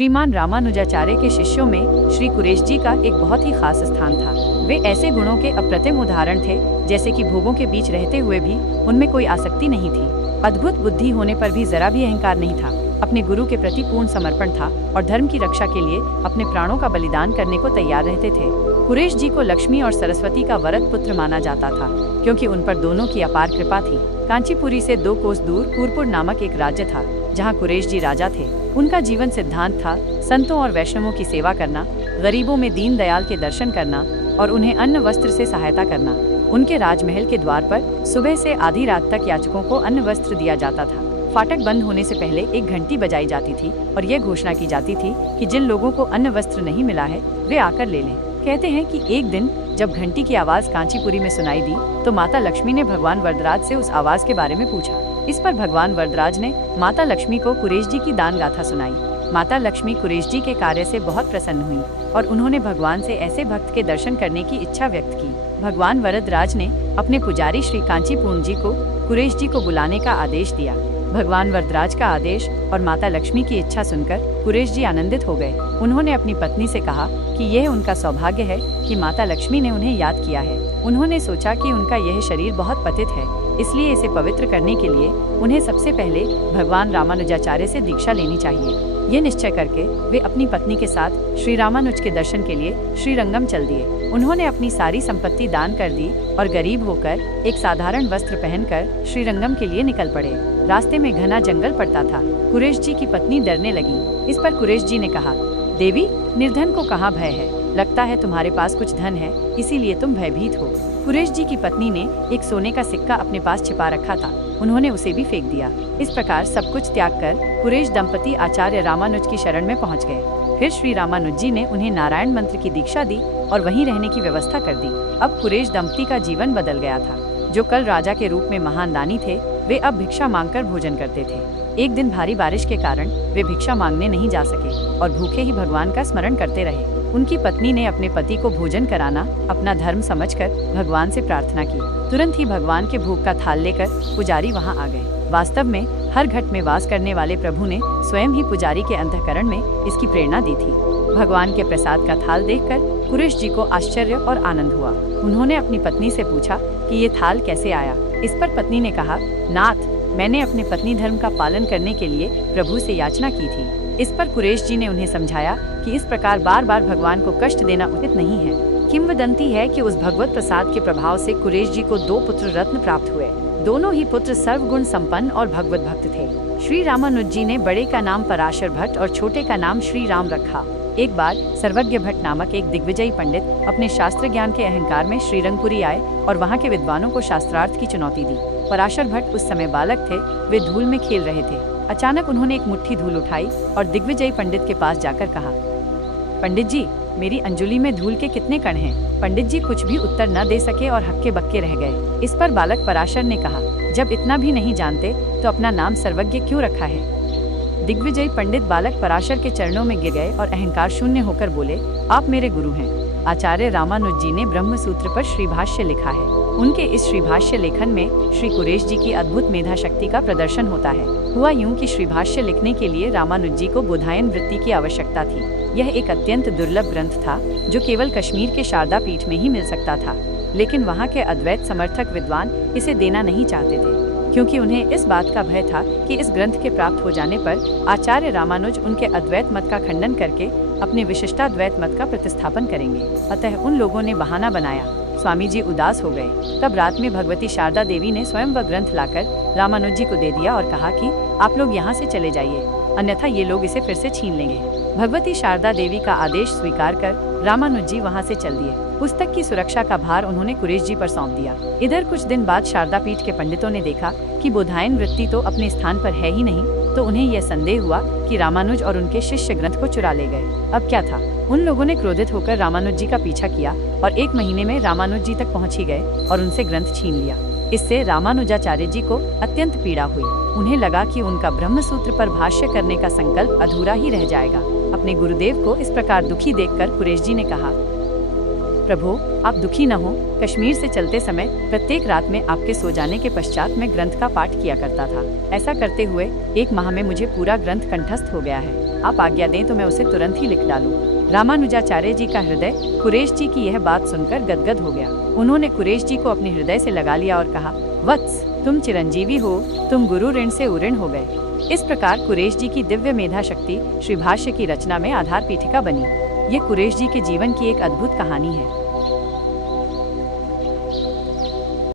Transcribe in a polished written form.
श्रीमान रामानुजाचार्य के शिष्यों में श्री कुरेश जी का एक बहुत ही खास स्थान था। वे ऐसे गुणों के अप्रतिम उदाहरण थे, जैसे कि भोगों के बीच रहते हुए भी उनमें कोई आसक्ति नहीं थी। अद्भुत बुद्धि होने पर भी जरा भी अहंकार नहीं था। अपने गुरु के प्रति पूर्ण समर्पण था और धर्म की रक्षा के लिए अपने प्राणों का बलिदान करने को तैयार रहते थे। कुरेश जी को लक्ष्मी और सरस्वती का वरद पुत्र माना जाता था, क्योंकि उन पर दोनों की अपार कृपा थी। कांचीपुरी से 2 कोस दूर कुरपुर नामक एक राज्य था, जहाँ कुरेश जी राजा थे। उनका जीवन सिद्धांत था संतों और वैष्णवों की सेवा करना, गरीबों में दीन दयाल के दर्शन करना और उन्हें अन्न वस्त्र से सहायता करना। उनके राजमहल के द्वार पर सुबह से आधी रात तक याचकों को अन्न वस्त्र दिया जाता था। फाटक बंद होने से पहले एक घंटी बजाई जाती थी और यह घोषणा की जाती थी कि जिन लोगों को अन्न वस्त्र नहीं मिला है वे आकर ले लें। कहते हैं कि एक दिन जब घंटी की आवाज कांचीपुरी में सुनाई दी तो माता लक्ष्मी ने भगवान वरदराज से उस आवाज के बारे में पूछा। इस पर भगवान वरदराज ने माता लक्ष्मी को कुरेश जी की दान गाथा सुनाई। माता लक्ष्मी कुरेश जी के कार्य से बहुत प्रसन्न हुई और उन्होंने भगवान से ऐसे भक्त के दर्शन करने की इच्छा व्यक्त की। भगवान वरदराज ने अपने पुजारी श्री कांचीपूर्ण जी को कुरेश जी को बुलाने का आदेश दिया। भगवान वरदराज का आदेश और माता लक्ष्मी की इच्छा सुनकर कुरेश जी आनंदित हो गए। उन्होंने अपनी पत्नी से कहा कि यह उनका सौभाग्य है कि माता लक्ष्मी ने उन्हें याद किया है। उन्होंने सोचा कि उनका यह शरीर बहुत पतित है, इसलिए इसे पवित्र करने के लिए उन्हें सबसे पहले भगवान रामानुजाचार्य से दीक्षा लेनी चाहिए। ये निश्चय करके वे अपनी पत्नी के साथ श्री रामानुज के दर्शन के लिए श्रीरंगम चल दिए। उन्होंने अपनी सारी संपत्ति दान कर दी और गरीब होकर एक साधारण वस्त्र पहनकर श्रीरंगम के लिए निकल पड़े। रास्ते में घना जंगल पड़ता था। कुरेश जी की पत्नी डरने लगी। इस पर कुरेश जी ने कहा, देवी, निर्धन को कहाँ भय है? लगता है तुम्हारे पास कुछ धन है, इसीलिए तुम भयभीत हो। कुरेश जी की पत्नी ने एक सोने का सिक्का अपने पास छिपा रखा था। उन्होंने उसे भी फेंक दिया। इस प्रकार सब कुछ त्याग कर कुरेश दंपति आचार्य रामानुज की शरण में पहुंच गए। फिर श्री रामानुज जी ने उन्हें नारायण मंत्र की दीक्षा दी और वहीं रहने की व्यवस्था कर दी। अब कुरेश दंपति का जीवन बदल गया था। जो कल राजा के रूप में महान दानी थे, वे अब भिक्षा मांगकर भोजन करते थे। एक दिन भारी बारिश के कारण वे भिक्षा मांगने नहीं जा सके और भूखे ही भगवान का स्मरण करते रहे। उनकी पत्नी ने अपने पति को भोजन कराना अपना धर्म समझकर भगवान से प्रार्थना की। तुरंत ही भगवान के भोग का थाल लेकर पुजारी वहां आ गए। वास्तव में हर घट में वास करने वाले प्रभु ने स्वयं ही पुजारी के अंतःकरण में इसकी प्रेरणा दी थी। भगवान के प्रसाद का थाल देखकर कुरेश जी को आश्चर्य और आनंद हुआ। उन्होंने अपनी पत्नी से पूछा कि ये थाल कैसे आया। इस पर पत्नी ने कहा, नाथ, मैंने अपने पत्नी धर्म का पालन करने के लिए प्रभु से याचना की थी। इस पर कुरेश जी ने उन्हें समझाया कि इस प्रकार बार बार भगवान को कष्ट देना उचित नहीं है। किंवदंती है कि उस भगवत प्रसाद के प्रभाव से कुरेश जी को 2 पुत्र रत्न प्राप्त हुए। दोनों ही पुत्र सर्वगुण संपन्न और भगवत भक्त थे। श्री रामानुज जी ने बड़े का नाम पराशर भट्ट और छोटे का नाम श्री राम रखा। एक बार सर्वज्ञ भट्ट नामक एक दिग्विजयी पंडित अपने शास्त्र ज्ञान के अहंकार में श्रीरंगपुरी आए और वहाँ के विद्वानों को शास्त्रार्थ की चुनौती दी। पराशर भट्ट उस समय बालक थे। वे धूल में खेल रहे थे। अचानक उन्होंने एक मुट्ठी धूल उठाई और दिग्विजयी पंडित के पास जाकर कहा, पंडित जी, मेरी अंजुली में धूल के कितने कण हैं? पंडित जी कुछ भी उत्तर न दे सके और हक्के बक्के रह गए। इस पर बालक पराशर ने कहा, जब इतना भी नहीं जानते तो अपना नाम सर्वज्ञ क्यों रखा है? दिग्विजयी पंडित बालक पराशर के चरणों में गिर गए और अहंकार शून्य होकर बोले, आप मेरे गुरु हैं। आचार्य रामानुज जी ने ब्रह्म सूत्र पर श्रीभाष्य लिखा है। उनके इस श्रीभाष्य लेखन में श्री कुरेश जी की अद्भुत मेधा शक्ति का प्रदर्शन होता है। हुआ यूं कि श्रीभाष्य लिखने के लिए रामानुज जी को बोधायन वृत्ति की आवश्यकता थी। यह एक अत्यंत दुर्लभ ग्रंथ था जो केवल कश्मीर के शारदा पीठ में ही मिल सकता था, लेकिन वहाँ के अद्वैत समर्थक विद्वान इसे देना नहीं चाहते थे, क्योंकि उन्हें इस बात का भय था कि इस ग्रंथ के प्राप्त हो जाने पर आचार्य रामानुज उनके अद्वैत मत का खंडन करके अपने विशिष्टाद्वैत मत का प्रतिस्थापन करेंगे। अतः उन लोगों ने बहाना बनाया। स्वामी जी उदास हो गए। तब रात में भगवती शारदा देवी ने स्वयं वह ग्रंथ लाकर रामानुज जी को दे दिया और कहा कि आप लोग यहाँ से चले जाइए, अन्यथा ये लोग इसे फिर से छीन लेंगे। भगवती शारदा देवी का आदेश स्वीकार कर रामानुज जी वहाँ से चल दिए। पुस्तक की सुरक्षा का भार उन्होंने कुरेश जी पर सौंप दिया। इधर कुछ दिन बाद शारदा पीठ के पंडितों ने देखा कि बोधायन वृत्ति तो अपने स्थान पर है ही नहीं, तो उन्हें यह संदेह हुआ कि रामानुज और उनके शिष्य ग्रंथ को चुरा ले गए। अब क्या था? उन लोगों ने क्रोधित होकर रामानुज जी का पीछा किया और 1 महीने में रामानुज जी तक पहुंच ही गए और उनसे ग्रंथ छीन लिया। इससे रामानुजाचार्य जी को अत्यंत पीड़ा हुई। उन्हें लगा कि उनका ब्रह्म सूत्र पर भाष्य करने का संकल्प अधूरा ही रह जाएगा। अपने गुरुदेव को इस प्रकार दुखी देखकर कुरेश जी ने कहा, प्रभु, आप दुखी न हो। कश्मीर से चलते समय प्रत्येक रात में आपके सो जाने के पश्चात मैं ग्रंथ का पाठ किया करता था। ऐसा करते हुए 1 माह में मुझे पूरा ग्रंथ कंठस्थ हो गया है। आप आज्ञा दें तो मैं उसे तुरंत ही लिख डालूं। रामानुजाचार्य जी का हृदय कुरेश जी की यह बात सुनकर गदगद हो गया। उन्होंने कुरेश जी को अपने हृदय से लगा लिया और कहा, वत्स, तुम चिरंजीवी हो, तुम गुरु ऋण से उऋण हो गए। इस प्रकार कुरेश जी की दिव्य मेधा शक्ति श्री भाष्य की रचना में आधार पीठिका बनी। ये कुरेश जी के जीवन की एक अद्भुत कहानी है।